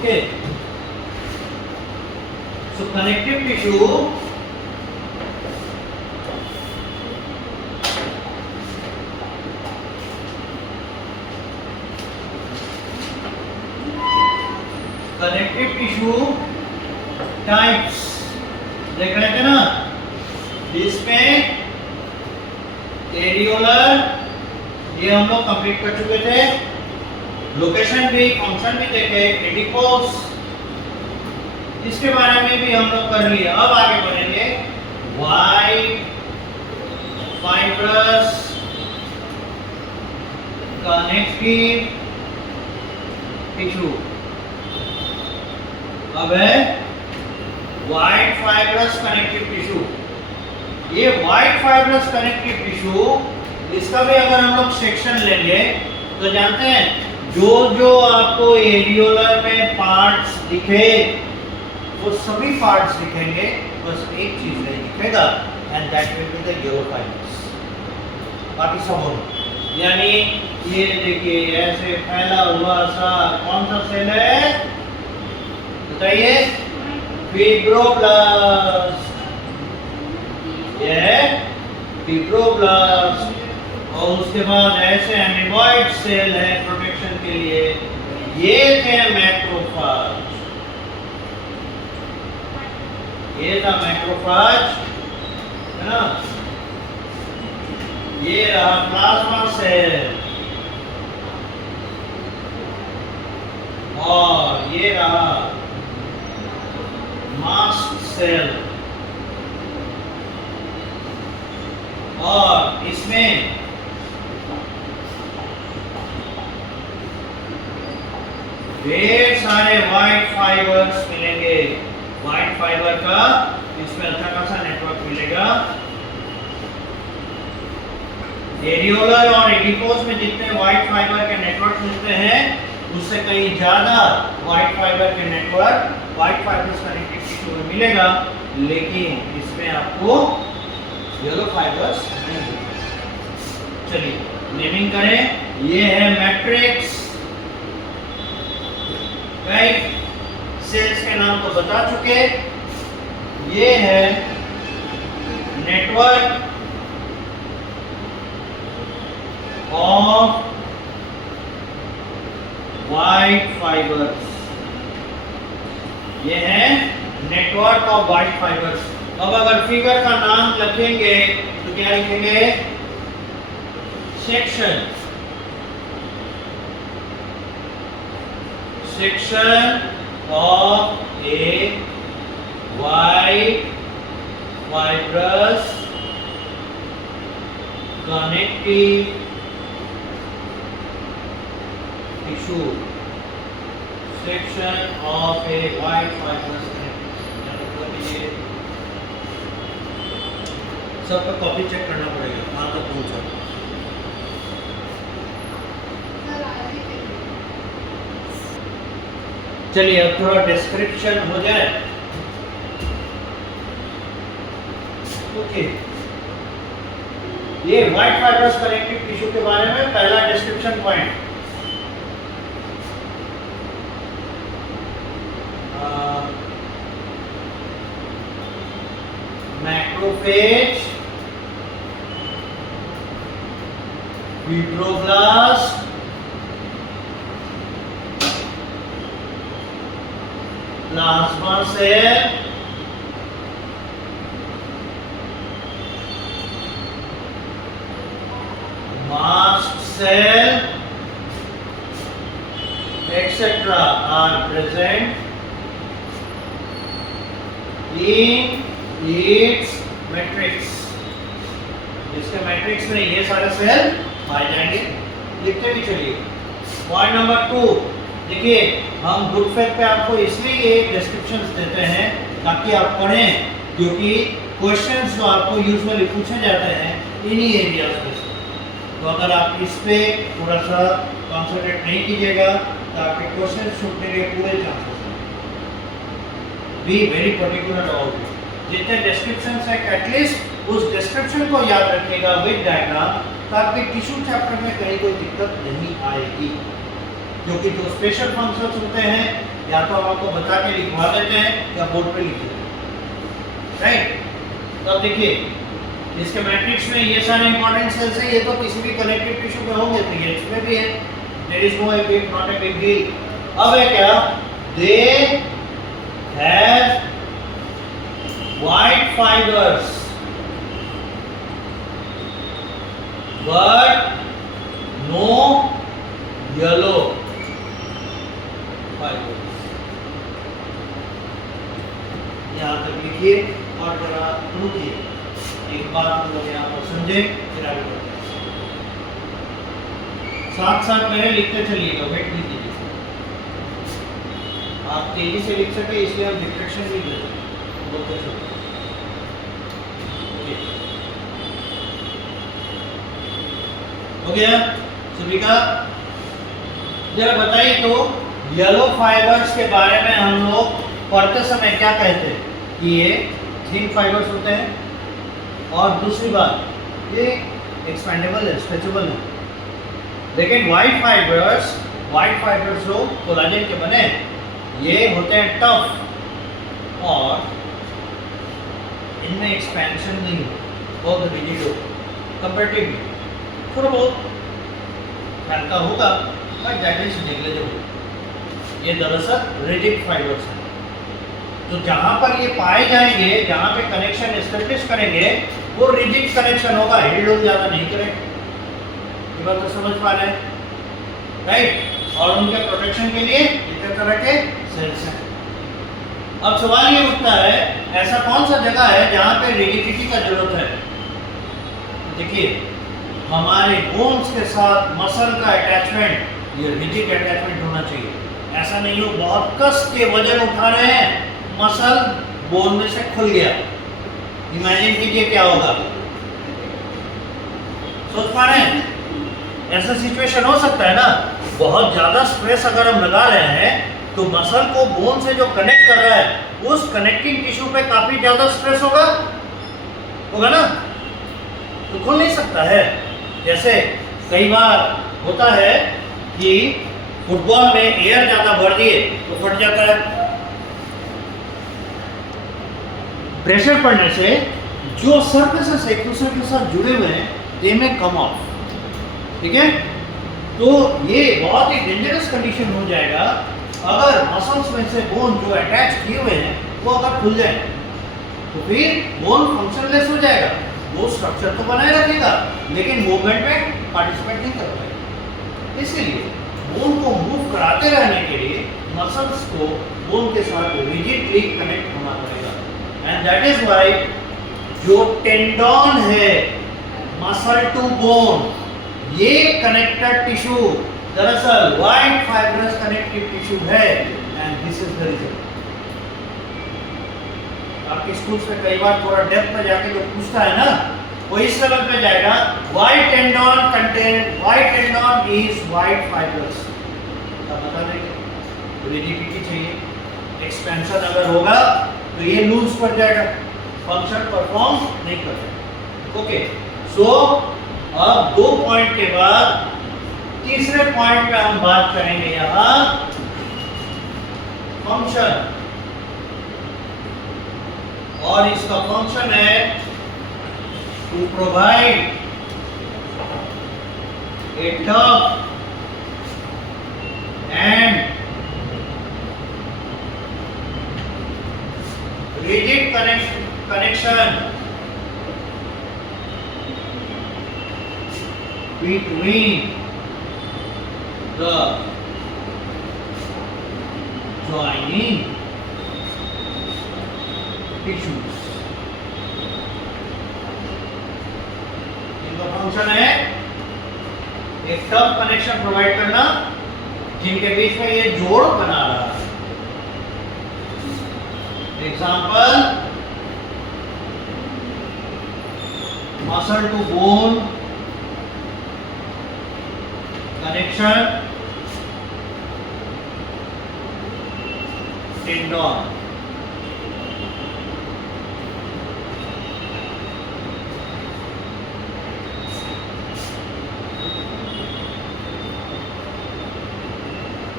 Okay, सो connective tissue types देख रहे थे ना, जिसमें एरियोलर ये हम लोग कंप्लीट कर चुके थे, लोकेशन भी, फंक्शन भी देखे, एडिपोस इसके बारे में भी हम लोग कर लिए। अब आगे बढ़ेंगे वाइट फाइब्रस कनेक्टिव टिश्यू। अब है व्हाइट फाइब्रस कनेक्टिव टिश्यू। ये व्हाइट फाइब्रस कनेक्टिव टिश्यू, इसका भी अगर हम लोग सेक्शन लेंगे तो जानते हैं जो जो आपको एरियोलर में पार्ट्स दिखे वो सभी पार्ट्स दिखेंगे, बस एक चीज नहीं दिखेगा, and that will be the yellow fibrous, बाकी सब होगा। यानी ये देखिए ऐसे फैला हुआ सा कौन सा सेल है बताइए, फिब्रोब्लास्ट, यह फिब्रोब्लास्ट। और उसके बाद ऐसे एमीबॉइड सेल है प्रोटेक्शन के लिए, ये थे मैक्रोफाज, ये था मैक्रोफाज है ना, ये रहा प्लाज्मा सेल, और ये रहा मास्ट सेल। और इसमें ढेर सारे व्हाइट फाइबर्स मिलेंगे, व्हाइट फाइबर का इसमें अच्छा खासा नेटवर्क मिलेगा। एरियोलर और एडिपोस में जितने व्हाइट फाइबर के नेटवर्क मिलते हैं उससे कहीं ज्यादा व्हाइट फाइबर के network white fibres connective tissue में मिलेगा, लेकिन इसमें आपको येलो फाइबर्स नहीं मिलेंगे। चलिए नेमिंग करें, ये है मैट्रिक्स, राइट, सेल्स के नाम तो बता चुके, ये है नेटवर्क ऑफ व्हाइट फाइबर्स, ये है नेटवर्क ऑफ व्हाइट फाइबर्स। अब अगर फिगर का नाम लिखेंगे तो क्या लिखेंगे, section, section of a white fibrous connective tissue, section of a white fibrous connective. सबका कॉपी चेक करना पड़ेगा कहाँ तक पहुंचा। चलिए अब थोड़ा डिस्क्रिप्शन हो जाए। ओके, ये व्हाइट फाइब्रस कनेक्टिव टिश्यू के बारे में पहला description point, macrophage, fibroblast, plasma cell, mast cell, etc. are present in its matrix। इसके मैट्रिक्स में ये सारे सेल पाए जाएंगे। लिखते भी चलिए। पॉइंट नंबर 2, देखिए हम गुड फैक्ट पे आपको इसलिए ये डिस्क्रिप्शंस देते हैं ताकि आप पढ़ें, क्योंकि क्वेश्चंस जो आपको यूजुअली पूछे जाते हैं इन्हीं एरियाज में से, तो अगर आप इस पे थोड़ा सा कॉन्सेंट्रेट नहीं कीजिएगा तो आपके क्वेश्चन छूटने के पूरे चांसेस हैं। Be very particular about it. जितने डिस्क्रिप्शंस हैं एटलीस्ट उस डिस्क्रिप्शन को याद रखिएगा विद डायग्राम, तो आपके टिश्यू चैप्टर में कहीं कोई दिक्कत नहीं आएगी, क्योंकि जो स्पेशल फंक्शंस होते हैं या तो हम आपको बता के लिखवा देते हैं या बोर्ड पे लिख देते हैं, राइट। तो अब देखिए इसके मैट्रिक्स में ये सारे इंपॉर्टेंट सेल्स हैं, ये तो किसी भी कनेक्टिव टिश्यू पे होंगे, तो ये इसमें भी है, there is no not a big deal. अब है क्या, दे हैव white fibers but no yellow fibers। यहाँ तक लिखिए और जरा रुकिए, एक बात हम लोग यहाँ पर समझे, फिर आगे बढ़ते हैं। साथ साथ मेरे लिखते चलिएगा, वेट नहीं कीजिए, आप तेजी से लिख सके इसलिए हम डिस्ट्रैक्शन नहीं देते, बोलते चलिए। हो गया सभी का? जरा बताइए तो येलो फाइबर्स के बारे में हम लोग पढ़ते समय क्या कहते हैं कि ये थिन फाइबर्स होते हैं, और दूसरी बात ये एक्सपेंडेबल है, स्ट्रेचेबल है। लेकिन वाइट फाइबर्स जो कोलाजन के बने ये होते हैं टफ, और इनमें एक्सपेंशन नहीं है, बहुत रिजिड हो कंपैरेटिवली, थोड़ा बहुत हल्का होगा बट दैट इज नेग्लिजिबल। ये दरअसल रिजिड फाइबर्स हैं, तो जहाँ पर ये पाए जाएंगे, जहाँ पे कनेक्शन एस्टेब्लिश करेंगे वो रिजिड कनेक्शन होगा, हिल डुल ज़्यादा नहीं करेंगे। ये बात तो समझ पा रहे हैं, राइट। और उनके प्रोटेक्शन के लिए इतने तरह के सेल्स हैं। अब सवाल ये उठता है, ऐसा कौन सा जगह है जहाँ पे रिजिडिटी का जरूरत है? देखिए हमारे बोन्स के साथ मसल का अटैचमेंट ये रिजिड अटैचमेंट होना चाहिए। ऐसा नहीं हो बहुत कस के वजन उठा रहे हैं, मसल बोन में से खुल गया, इमेजिन कीजिए क्या होगा। सोच पा रहे हैं? ऐसा सिचुएशन हो सकता है ना, बहुत ज्यादा स्ट्रेस अगर हम लगा रहे हैं तो मसल को बोन से जो कनेक्ट कर रहा है उस कनेक्टिंग टिश्यू पे काफी ज्यादा स्ट्रेस होगा ना, तो खुल नहीं सकता है। जैसे कई बार होता है कि फुटबॉल में एयर ज्यादा भर दिए तो फट जाता है, प्रेशर पड़ने से जो सरफेसेस एक दूसरे के साथ जुड़े हुए हैं दे में कम ऑफ, ठीक है। तो ये बहुत ही डेंजरस कंडीशन हो जाएगा अगर मसल्स में से बोन जो अटैच किए हुए हैं वो अगर खुल जाए, तो फिर बोन फंक्शनलेस हो जाएगा। वो स्ट्रक्चर तो बनाए रखेगा लेकिन मूवमेंट में पार्टिसिपेट नहीं कर पाएगा। इसीलिए बोन को मूव कराते रहने के लिए मसल्स को बोन के साथ रिजिडली कनेक्ट होना पड़ेगा, एंड दैट इज व्हाई जो टेंडन है मसल टू बोन, ये कनेक्टेड टिश्यू दरअसल वाइट फाइब्रस कनेक्टिव टिश्यू है, and this is the reason. आपके स्कूल्स में कई बार थोड़ा डेप्थ में जाके जो पूछता है ना, वो इस लेवल पे जाएगा, white tendon is white fibrous. अब बता देंगे रिजिडिटी चाहिए, एक्सपेंशन अगर होगा तो ये लूज पड़ जाएगा, फंक्शन परफॉर्म नहीं करेगा। ओके, सो अब 2 पॉइंट के बाद तीसरे पॉइंट पे हम बात करेंगे यहाँ फंक्शन, और इसका फंक्शन है to provide a tough and rigid connection between the joining tissues। इनका फंक्शन है एक टफ कनेक्शन प्रोवाइड करना जिनके बीच में ये जोड़ बना रहा है। Example, muscle to bone connection, tendon.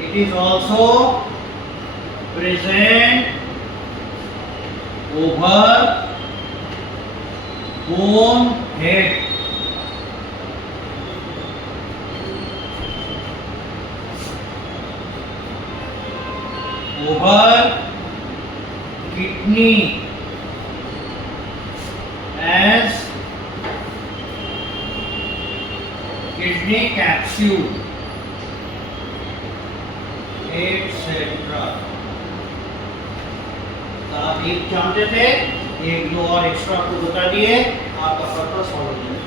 It is also present over bone head. Over kidney as kidney capsule, etc. तो आप एक जानते थे, एक दो और एक्स्ट्रा आपको बता दिए, आपका पर्पस सॉल्व हो जाएगा.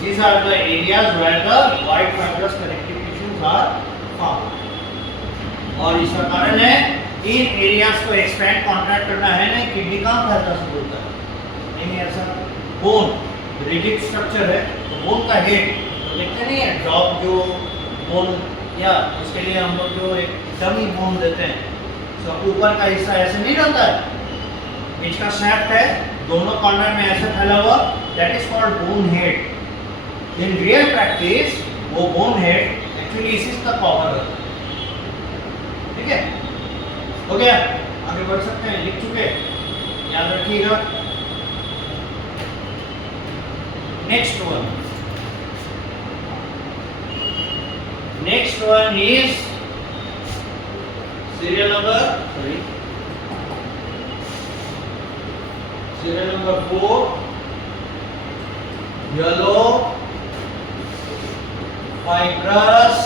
These are the areas where the white fibrous connective tissues are found. और इसका कारण है इन एरियाज को एक्सपैंड कॉन्ट्रैक्ट करना है ना. किडनी कहाँ फैलता से बोलता है नहीं ऐसा. बोन रिजिड स्ट्रक्चर है, तो बोन का हेड तो देखते नहीं है ड्रॉप जो बोन, या उसके लिए हम लोग जो एक डमी बोन देते हैं, तो ऊपर का हिस्सा ऐसे नहीं रहता है, बीच का शैफ्ट है, दोनों कॉर्नर में ऐसे फैला हुआ, that is called bone head. In real practice वो बोन हेड एक्चुअली इसी का कवर है. ठीक है, हो गया, आगे बढ़ सकते हैं. लिख चुके, याद रखिएगा. Next one is serial number 4, yellow fibrous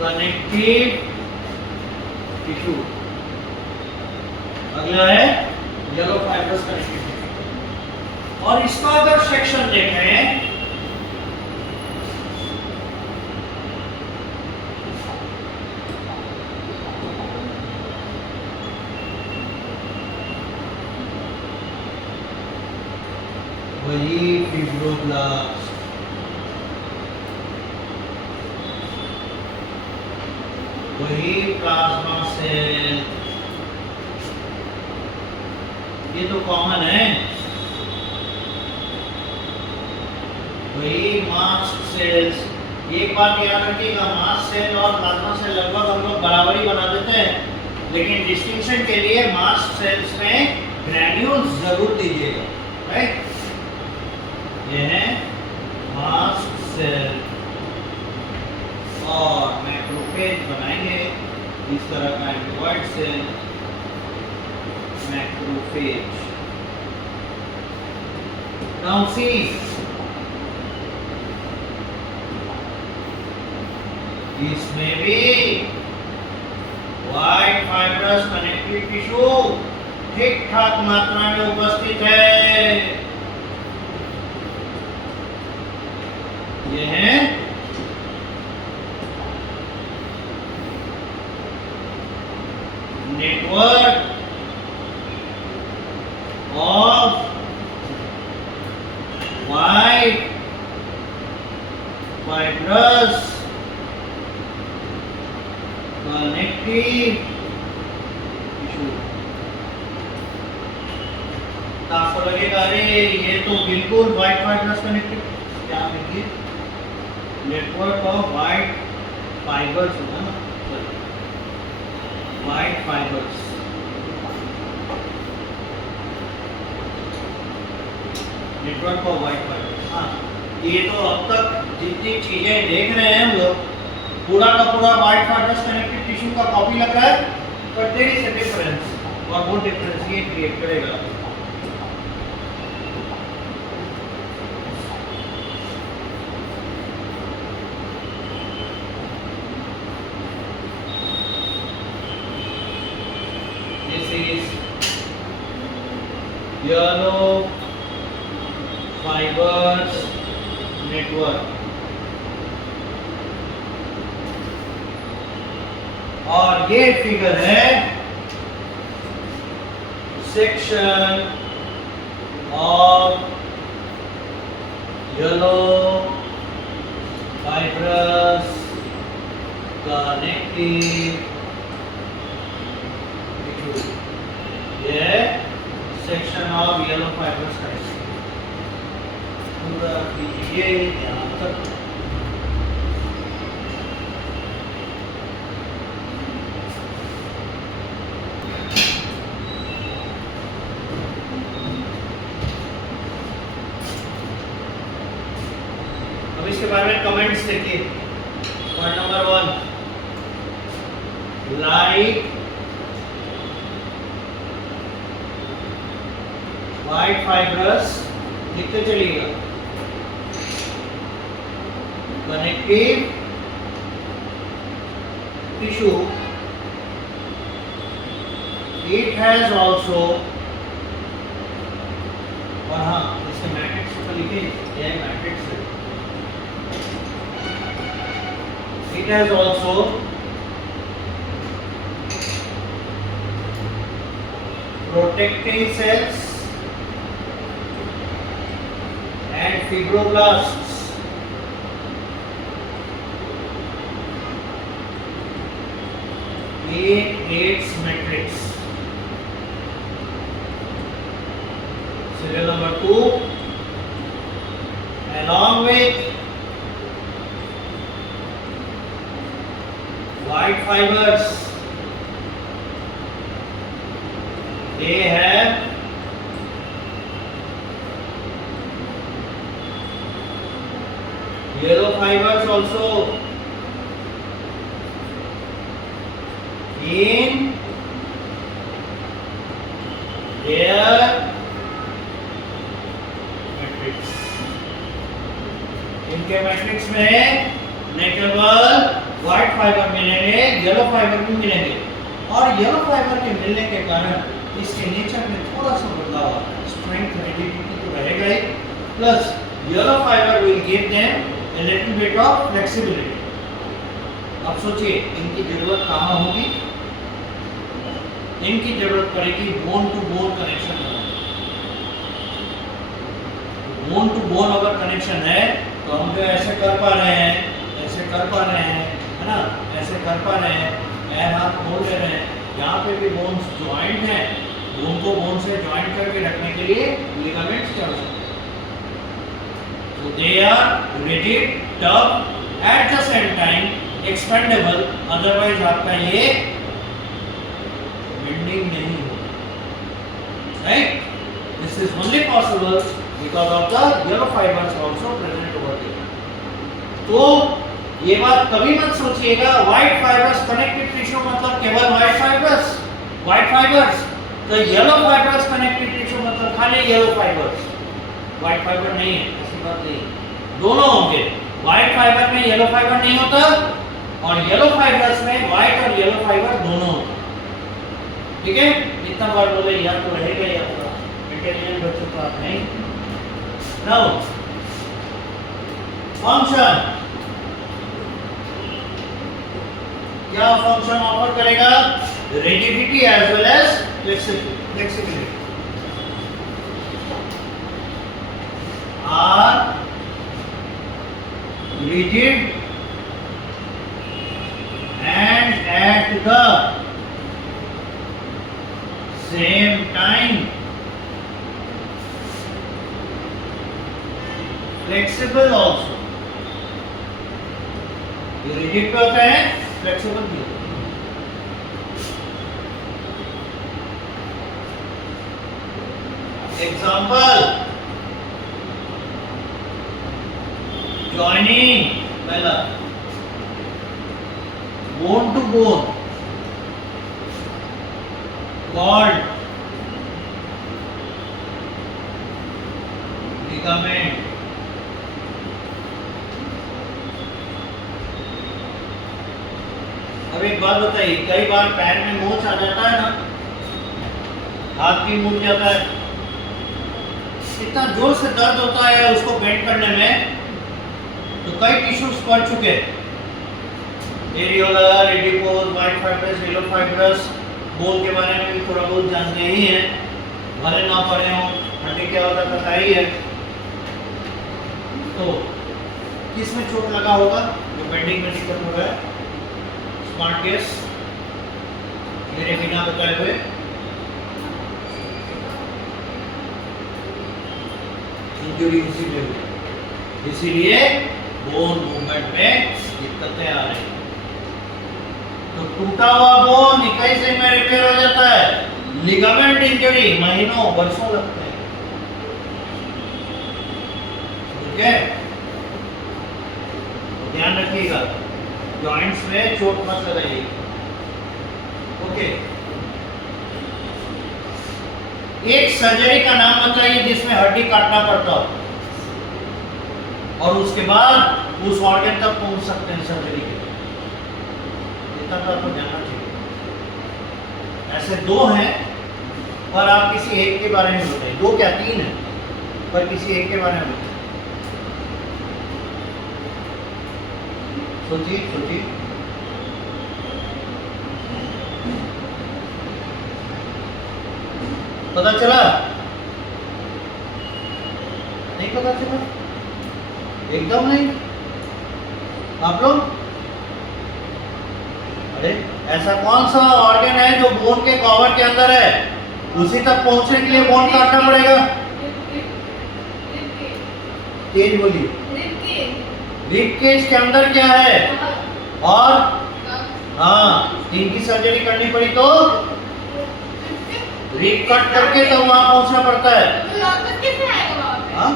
connective tissue. अगला है येलो फाइब्रस कनेक्टिव टिश्यू. और इसका अगर सेक्शन देखें, वही फिब्रोब्लास्ट, वही प्लाज्मा सेल, ये तो कॉमन है. वही मास्ट सेल्स. एक बात याद रखिएगा, मास्ट सेल और प्लाज्मा सेल लगभग हम लोग बराबर ही बना देते हैं, लेकिन डिस्टिंक्शन के लिए मास्ट सेल्स में ग्रैन्यूल्स जरूर दीजिएगा. राइट, ये है मास्ट सेल. और मैक्रोफेज बनाएंगे इस तरह का antibody cell, macrophage. Now see, इसमें भी व्हाइट फाइब्रस कनेक्टिव टिश्यू ठीक ठाक मात्रा में उपस्थित है. ये है network of white fibrous connective tissue. आपको लगेगा अरे ये तो बिल्कुल व्हाइट फाइब्रस कनेक्टिव, क्या देखिए नेटवर्क ऑफ व्हाइट फाइबर्स होगा ना, white fibres. Network of white fibres. हाँ, ये तो अब तक जितनी चीजें देख रहे हैं हम लोग, पूरा का पूरा व्हाइट फाइबर्स कनेक्टिव टिश्यू का कॉपी लग रहा है, पर देयर इज अ डिफरेंस, और वो डिफरेंस ये क्रिएट करेगा. yellow fibers network. और ये फिगर है section of yellow fibrous connective tissue. ये section of yellow fibrous connective पूरा कीजिए यहाँ तक. अब इसके बारे में कमेंट्स देखिए। Point number 1, like white fibrous लिखते चलिएगा, connective tissue, it has also, और हाँ इसके मैट्रिक्स को लिखे, यह मैट्रिक्स है, it has also protective cells and fibroblasts in its matrix. Serial number 2, along with white fibers, they have yellow fibers also in their matrix. इनके matrix में न केवल व्हाइट फाइबर मिलेंगे, येलो फाइबर भी मिलेंगे, और येलो फाइबर के मिलने के कारण इसके नेचर में थोड़ा सा बदलाव आता है। स्ट्रेंथ रिजिडिटी तो रहेगा ही, plus yellow fibre will give them a little bit of flexibility। अब सोचिए इनकी जरूरत कहाँ होगी? इनकी जरूरत पड़ेगी बोन टू बोन कनेक्शन में। बोन टू बोन अगर कनेक्शन है तो हम जो ऐसे कर पा रहे हैं, ऐसे कर पा रहे हैं, है ना, ऐसे कर पा रहे हैं, पैर हाथ मोड़ ले रहे हैं, यहाँ पे भी बोन्स ज्वाइंट हैं, बोन को बोन से ज्वाइंट करके रखने के लिए लिगामेंट्स की आवश्यकता है। So they are rigid, tough, at the same time expandable, otherwise आपका ये bending नहीं होगा, right? This is only possible because of the yellow fibers also present over there. तो ये बात कभी मत सोचिएगा white fibers connective tissue मतलब केवल white fibers, तो yellow fibers connective tissue मतलब खाली yellow fibers, white fiber नहीं है, ऐसी बात नहीं, दोनों होंगे। व्हाइट फाइबर में येलो फाइबर नहीं होता, और येलो फाइबर्स में व्हाइट और येलो फाइबर दोनों होते हैं। ठीक है, इतना बार बोले याद तो रहेगा, या पूरा इंटेलिजेंट बच्चों का नहीं। नाउ फंक्शन, क्या फंक्शन ऑफर करेगा? Rigidity as well as flexibility. are rigid and at the same time flexible also। ये rigid पे होता है, flexible भी होता है। एग्जाम्पल, joining पहला bone to bone called ligament। अब एक बात बताइए, कई बार पैर में मोच आ जाता है ना, हाथ भी मुड़ जाता है, इतना जोर से दर्द होता है उसको बेंड करने में, तो कई टिश्यूज पढ़ चुके हैं, एरियोला, रेडिकोस, white fibrous, yellow fibrous, bone के बारे में भी थोड़ा बहुत जानते ही हैं, भले ना पढ़े हो, हड्डी क्या होता है पता ही है। तो किस में चोट लगा होगा जो बेंडिंग में दिक्कत हो रहा है? स्मार्ट गेस, मेरे बिना बताए हुए। इंजरी इसीलिए बोन मूवमेंट में दिक्कतें आ रही हैं। तो टूटा हुआ बोन 21 दिन में रिपेयर हो जाता है, लिगामेंट इंजरी महीनों वर्षों लगते हैं। ठीक है, ध्यान रखिएगा, जॉइंट्स में चोट मत लगाइए। ओके, एक सर्जरी का नाम बताइए जिसमें हड्डी काटना पड़ता हो और उसके बाद उस ऑर्गन तक पहुंच सकते हैं सर्जरी के। इतना तो आपको जानना चाहिए। ऐसे दो हैं, पर आप किसी एक के बारे में बताइए। दो क्या, तीन है, पर किसी एक के बारे में बताइए। सोचिए सोचिए। पता चला? नहीं पता चला? एकदम नहीं। आप लोग, अरे ऐसा कौन सा ऑर्गन है जो बोन के कवर के अंदर है, उसी तक पहुंचने के लिए बोन काटना पड़ेगा? तेज बोलिए। रिब केज के अंदर क्या है? और हाँ, इनकी सर्जरी करनी पड़ी तो रिब कट करके तो वहां पहुंचना पड़ता है। हाँ,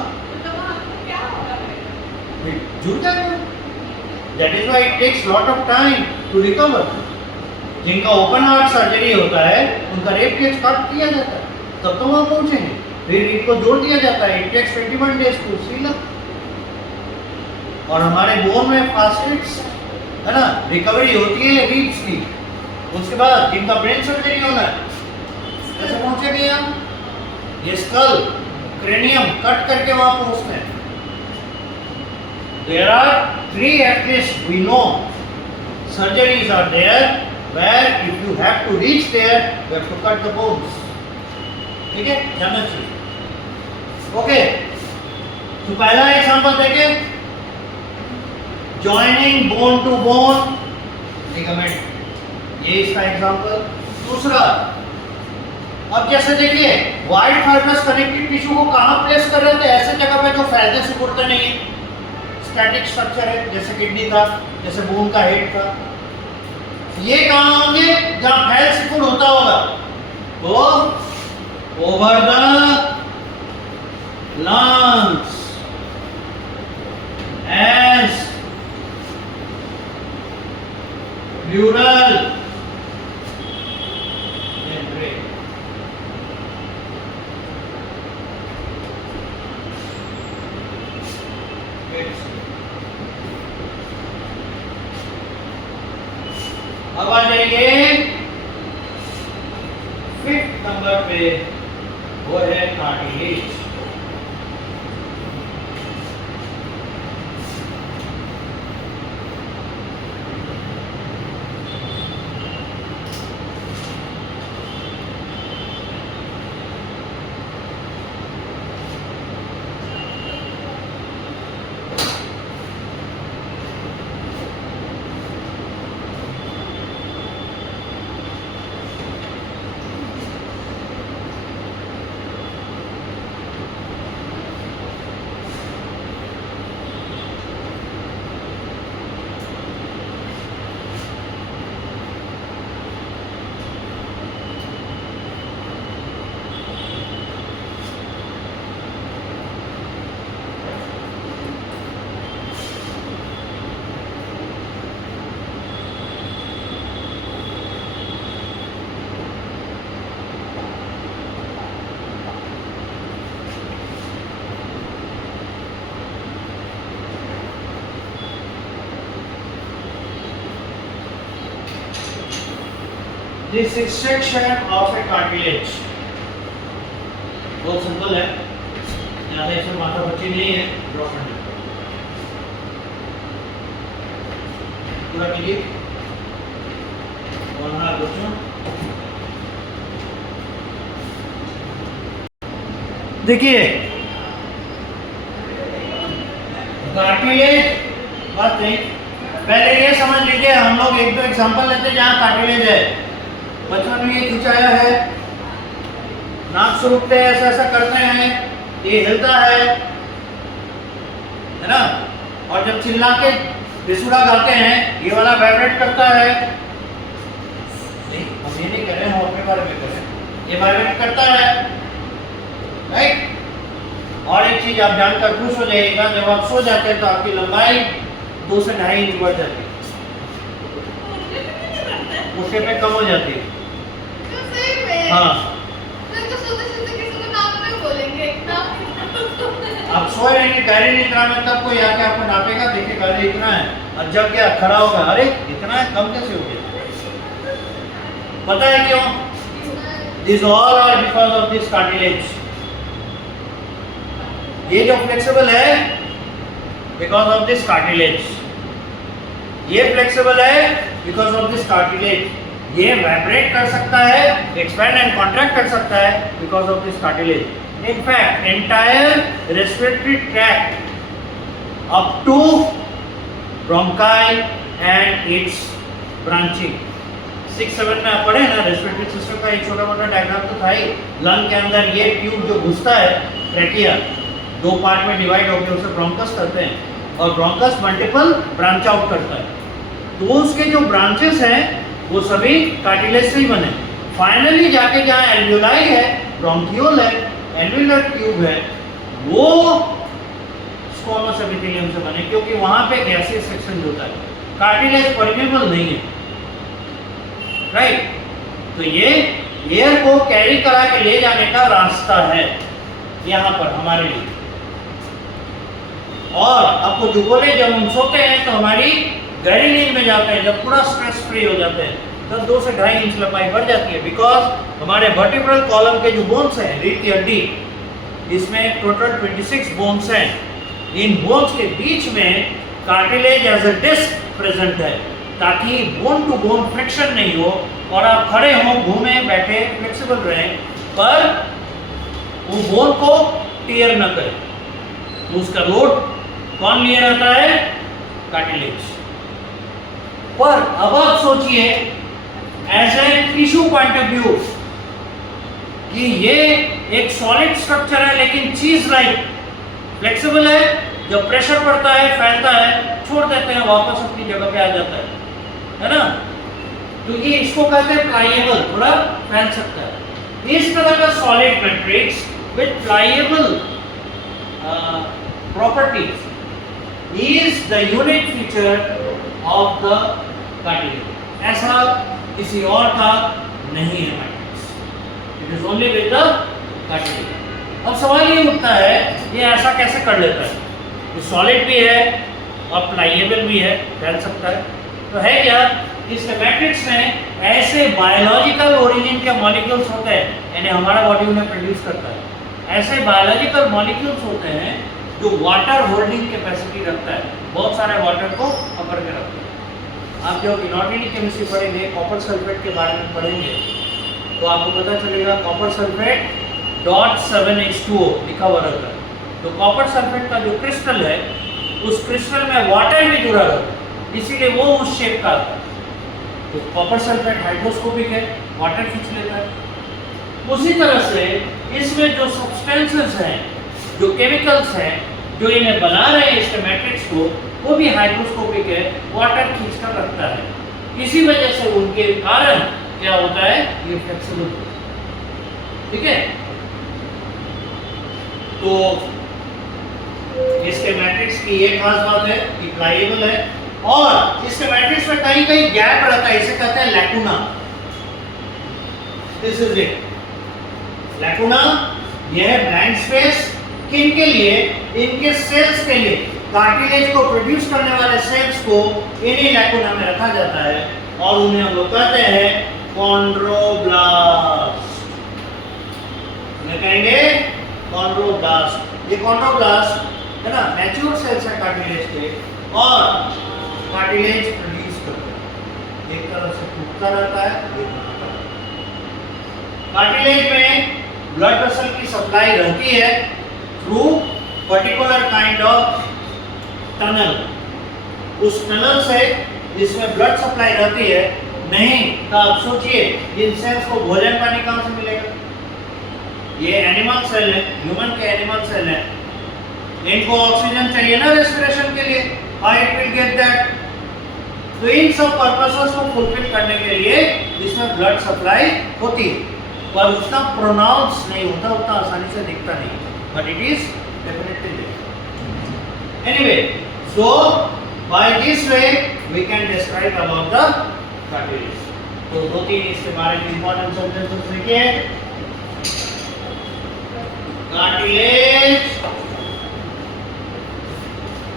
जुड़ जाएगा। That is why it takes lot of time to recover. जिनका ओपन हार्ट सर्जरी होता है उनका रिब केज कट किया जाता है, तब तो वहां पहुंचेंगे। फिर रिब को जोड़ दिया जाता है। It takes 21 days to seal up. और हमारे बोन में फास्टेट्स है ना, रिकवरी होती है रिब्स की। उसके बाद जिनका ब्रेन सर्जरी होना है, कैसे पहुंचेंगे हम? ये स्कल, क्रेनियम कट करके वहां पहुंचते हैं। There are 3 at least we know surgeries are there where if you have to reach there you have to cut the bones. ठीक है, जानना चाहिए। ओके, तो पहला एग्जांपल देखें, joining bone to bone ligament, ये इसका एग्जांपल। दूसरा, अब जैसे देखिए वाइड फाइब्रस कनेक्टिव टिश्यू को कहां प्लेस कर रहे थे? ऐसे जगह पे जो फायदे से जुड़ते नहीं है, स्टैटिक स्ट्रक्चर है, जैसे किडनी था, जैसे बोन का हेड था। ये कहां होंगे? जहां फैल सिकुड़ होता होगा, तो over the lungs as pleural membrane. अब आ जाइए 5th नंबर पे, वो है cartilage. This is section of a cartilage. बहुत सिंपल है, ज़्यादा इसमें माथा पच्ची नहीं है। ड्रॉ करने पूरा कीजिए और हाँ बच्चों, देखिए कार्टिलेज बात नहीं, पहले ये समझ लीजिए। हम लोग एक दो एग्जांपल लेते हैं जहाँ कार्टिलेज है। बचपन में ये खिंचाया है, नाक सूखते हैं, ऐसा ऐसा करते हैं, ये हिलता है ना, और जब चिल्ला के बिसुड़ा गाते हैं ये वाला वाइब्रेट करता है। नहीं, हम ये नहीं कह रहे हैं, हम अपने बारे में कह रहे हैं। ये वाइब्रेट करता है, राइट। और एक चीज आप जानकर खुश हो जाइएगा, जब आप सो जाते हैं तो आपकी लंबाई 2 से 2.5 इंच बढ़ जाती है, उसके पे कम हो जाती है। हाँ, आप सोए रहेंगे, डायरी नहीं करा में, तब कोई आके आपको नापेगा, देखेगा अरे इतना है, और जब क्या खड़ा होगा, अरे इतना है, कम कैसे हो गया? पता है क्यों? These all are because of this cartilage. ये जो फ्लेक्सिबल है because of this cartilage, ये फ्लेक्सिबल है because of this cartilage, ये वाइब्रेट कर सकता है, एक्सपैंड एंड कॉन्ट्रैक्ट कर सकता है because of this cartilage. In fact, entire respiratory tract up to bronchi and its branching. 6-7 में आप पढ़े ना, रेस्पिरेटरी सिस्टम का एक छोटा मोटा डायग्राम तो था ही। लंग के अंदर ये ट्यूब जो घुसता है, ट्रैकिया, 2 पार्ट में डिवाइड होकर उसे ब्रोंकस करते हैं, और ब्रोंकस मल्टीपल ब्रांच आउट करता है। तो उसके जो ब्रांचेस हैं वो सभी कार्टिलेज से ही बने। फाइनली जाके जहाँ एल्वियोलाई है, ब्रोंकियोल है, एल्वियोलर ट्यूब है, वो स्क्वामस एपिथेलियम से बने, क्योंकि वहाँ पे गैसियस सेक्शन होता है, कार्टिलेज परमेबल नहीं है, राइट। तो ये एयर को कैरी करा के ले जाने का रास्ता है यहाँ पर हमारे लिए। और आपको जो बोले, जब हम सोते हैं तो हमारी गहरी नींद में जाते हैं, जब पूरा स्ट्रेस फ्री हो जाते हैं, तब 2 से 2.5 इंच लंबाई बढ़ जाती है, बिकॉज हमारे वर्टिब्रल कॉलम के जो बोन्स हैं, रीढ़ की हड्डी, इसमें टोटल 26 बोन्स हैं। इन बोन्स के बीच में cartilage as a disc present है, ताकि बोन टू बोन फ्रिक्शन नहीं हो और आप खड़े हों, घूमें, बैठे, फ्लेक्सिबल रहें, पर वो बोन को टियर न करे। तो उसका लोड कौन लिए रहता है? कार्टिलेज। पर अब आप सोचिए as a tissue point of view कि ये एक सॉलिड स्ट्रक्चर है, लेकिन चीज लाइक फ्लेक्सिबल है, जब प्रेशर पड़ता है फैलता है, छोड़ देते हैं, वापस अपनी जगह पे आ जाता है ना। तो ये इसको कहते हैं प्लाइएबल, थोड़ा फैल सकता है। इस तरह का solid matrix with pliable properties is the unique feature of the cartilage. ऐसा किसी और का नहीं है matrix, it is only with the cartilage. अब सवाल ये उठता है, ये ऐसा कैसे कर लेता है? ये सॉलिड भी है और प्लाइएबल भी है, फैल सकता है, तो है क्या? इस मैट्रिक्स में ऐसे बायोलॉजिकल ओरिजिन के मॉलिक्यूल्स होते हैं, यानी हमारा बॉडी उन्हें प्रोड्यूस करता है, ऐसे बायोलॉजिकल मॉलिक्यूल्स होते हैं जो वाटर होल्डिंग कैपेसिटी रखता है, बहुत सारे वाटर को पकड़ के रखता है। आप जब इनऑर्गेनिक केमिस्ट्री पढ़ेंगे, कॉपर सल्फेट के बारे में पढ़ेंगे, तो आपको पता चलेगा कॉपर सल्फेट .7H2O लिखा हुआ रहता है। तो कॉपर सल्फेट का जो क्रिस्टल है, उस क्रिस्टल में वाटर भी जुड़ा रहता है, इसीलिए वो उस शेप का आता है। तो कॉपर सल्फेट हाइड्रोस्कोपिक है, वाटर खींच लेता है। उसी तरह से इसमें जो सब्सटेंसेस हैं, जो केमिकल्स हैं, जो इन्हें बना रहे हैं इसके मैट्रिक्स को, वो भी हाइड्रोस्कोपिक है, वाटर खींचकर रखता है। इसी वजह से उनके कारण क्या होता है? ये फ्लेक्सिबल होता है। ठीक है, तो इसके मैट्रिक्स की ये खास बात है कि प्लाइएबल है, और इसके मैट्रिक्स में कहीं कहीं गैप रहता है, इसे कहते हैं lacuna. This is it, lacuna. यह है ब्लैंक स्पेस। किनके लिए? इनके सेल्स के लिए। कार्टिलेज को प्रोड्यूस करने वाले सेल्स को इन्हीं लैकुना में रखा जाता है, और उन्हें हम लोग कहते हैं कॉन्ड्रोब्लास्ट। उन्हें कहेंगे कॉन्ड्रोब्लास्ट। ये कॉन्ड्रोब्लास्ट है ना, मैच्योर सेल्स है कार्टिलेज के, और कार्टिलेज प्रोड्यूस करता है, एक तरह से टूटता रहता है, एक बनता है। कार्टिलेज में ब्लड वेसल की सप्लाई रहती है through particular kind of tunnel. उस टनल से जिसमें ब्लड सप्लाई रहती है, नहीं तो आप सोचिए इन सेल्स को भोजन पानी कहाँ से मिलेगा? ये एनिमल सेल है, ह्यूमन के एनिमल सेल है, इनको ऑक्सीजन चाहिए ना रेस्पिरेशन के लिए, how it will get that? तो इन सब पर्पसेस को फुलफिल करने के लिए इसमें ब्लड सप्लाई होती है, पर उतना प्रोनाउंस नहीं होता, उतना आसानी से दिखता नहीं, but it is definitely there. Anyway, so By this way we can describe about the cartilage. तो दो तीन इसके बारे में इंपॉर्टेंट सेंटेंसेस लिखिए. Cartilage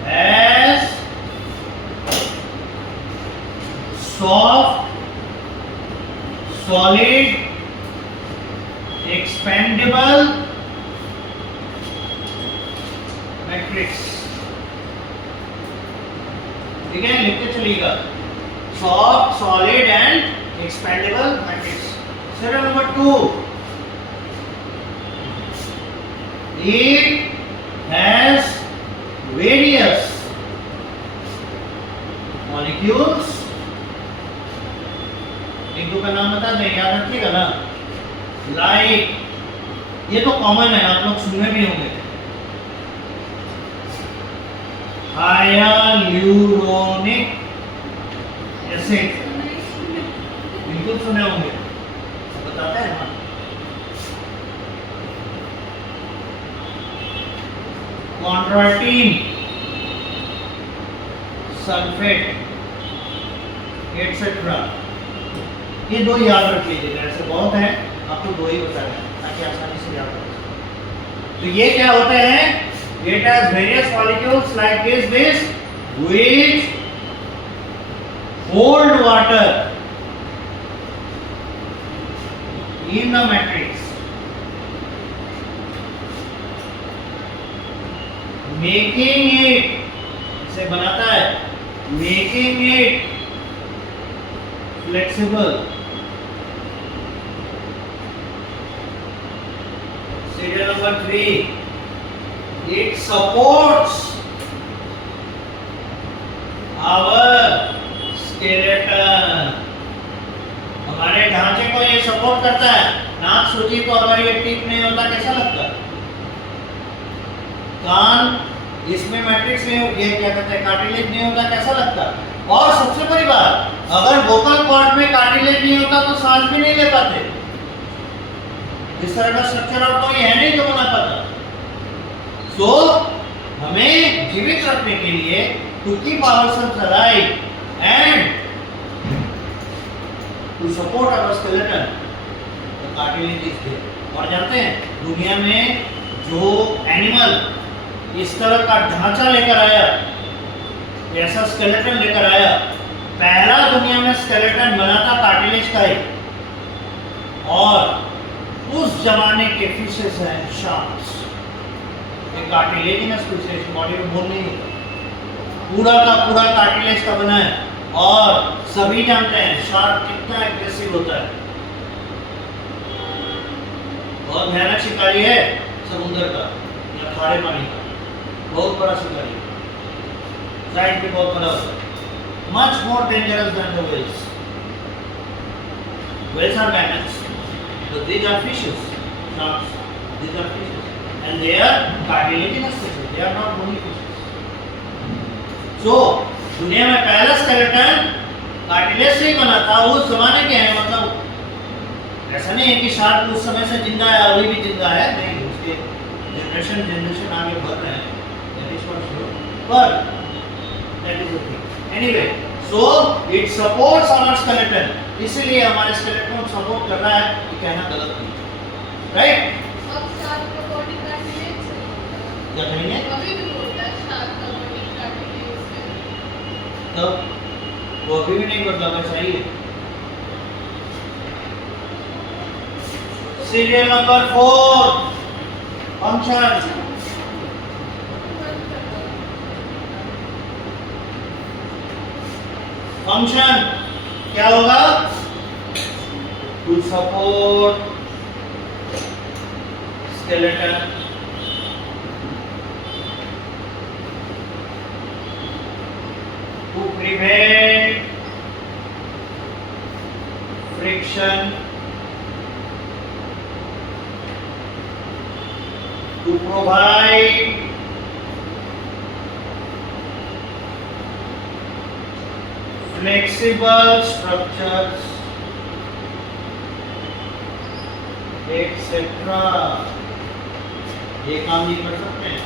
has soft, solid, expandable matrix. ठीक है, लिखते चलिएगा. Soft, solid and expandable matrix. Serial number 2. It has various molecules. एक दो का नाम बता दें, याद रखिएगा ना. Like, ये तो कॉमन है, आप लोग सुने भी होंगे. Hyaluronic acid, बिल्कुल सुने होंगे, बताते हैं ना. Chondroitin sulphate etcetera. ये दो याद रख लीजिएगा, ऐसे बहुत हैं, आपको दो ही बता रहे हैं ताकि आसानी से याद रख. तो ये क्या होते हैं? It has various molecules like this which hold water in the matrix, making it, इसे बनाता है, making it flexible. Serial number 3. It supports our skeleton. हमारे ढांचे को ये सपोर्ट करता है. नाक सूजी तो अगर ये टिप नहीं होता कैसा लगता? कान इसमें मैट्रिक्स नहीं हो, ये क्या कहते हैं, कार्टिलेज नहीं होता कैसा लगता? और सबसे बड़ी बात, अगर वोकल कॉर्ड में कार्टिलेज नहीं होता तो सांस भी नहीं ले पाते. इस तरह का स्ट्रक्चर और कोई है नहीं जो बना पाता. तो हमें जीवित रखने के लिए to keep ourselves alive and to support our skeleton the cartilage is there. और जानते हैं दुनिया में जो एनिमल इस तरह का ढांचा लेकर आया, ऐसा स्केलेटन लेकर आया, पहला दुनिया में स्केलेटन बना था कार्टिलेज का ही. और उस जमाने के फिशेस हैं शार्क्स. कार्टिलेजिनस फिशेस, बॉडी में बोन नहीं होता, पूरा का पूरा कार्टिलेज का बना है. और सभी जानते हैं शार्क कितना एग्रेसिव होता है. बहुत भयानक शिकारी है समुद्र का या खारे पानी का, बहुत बड़ा शिकारी है, साइज भी बहुत बड़ा होता है. Much more dangerous than the whales. Whales are mammals, so these are fishes, sharks. These are fishes. And they are cartilaginous fishes. They are not bony fishes. So दुनिया में पहला स्केलेटन कार्टिलेज से ही बना था. उस जमाने के हैं, मतलब ऐसा नहीं है कि शार्क उस समय से जिंदा है, अभी भी जिंदा है, नहीं. उसके जनरेशन आगे बढ़ रहे हैं, that is for sure. But that is the thing. Anyway, so it supports our skeleton. इसीलिए हमारे स्केलेटन को सपोर्ट कर रहा है. ये कहना गलत नहीं, राइट? क्या कहेंगे? तो वो अभी भी नहीं करता, बस सही है. Serial number 4. फंक्शन. फंक्शन क्या होगा? To support skeleton, to prevent friction, to provide flexible structures, etc. ये काम नहीं कर सकते हैं.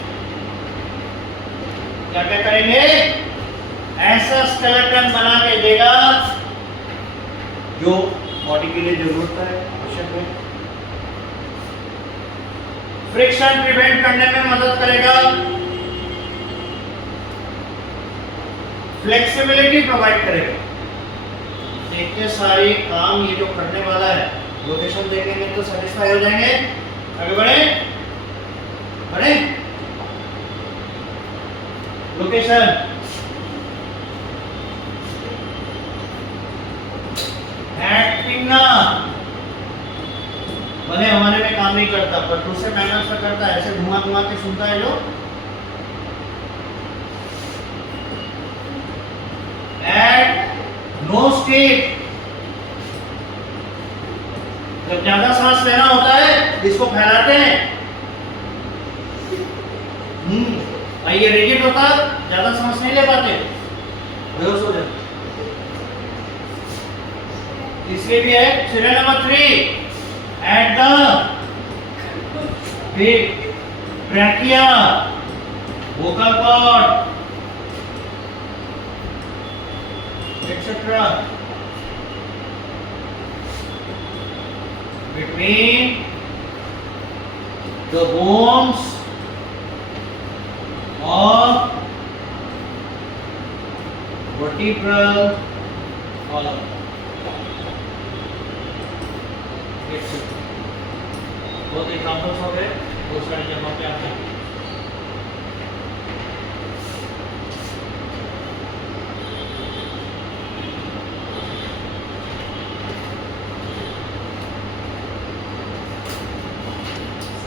क्या क्या करेंगे? ऐसा स्केलेटन बना के देगा जो बॉडी के लिए जरूरत है, आवश्यक है। फ्रिक्शन प्रिवेंट करने में मदद करेगा, फ्लेक्सिबिलिटी प्रोवाइड करेगा। देखते सारे काम ये जो करने वाला है, लोकेशन देखेंगे तो सेटिस्फाई हो जाएंगे। आगे बढ़े बढ़े। लोकेशन एक्टिंग भले हमारे में काम नहीं करता पर दूसरे मैनर्स में करता है, ऐसे घुमा घुमा के सुनता है जो। एट नो स्टेट, जब ज्यादा सांस लेना होता है इसको फैलाते हैं, ये रिजिड होता, ज्यादा सांस नहीं ले पाते, बेहोश हो जाते। इसलिए भी है serial number 3 at the trachea, vocal cord etcetera, between the bones of vertebral column। बहुत एग्जाम्पल्स हो गए, दूसरा जगह पे आते हैं।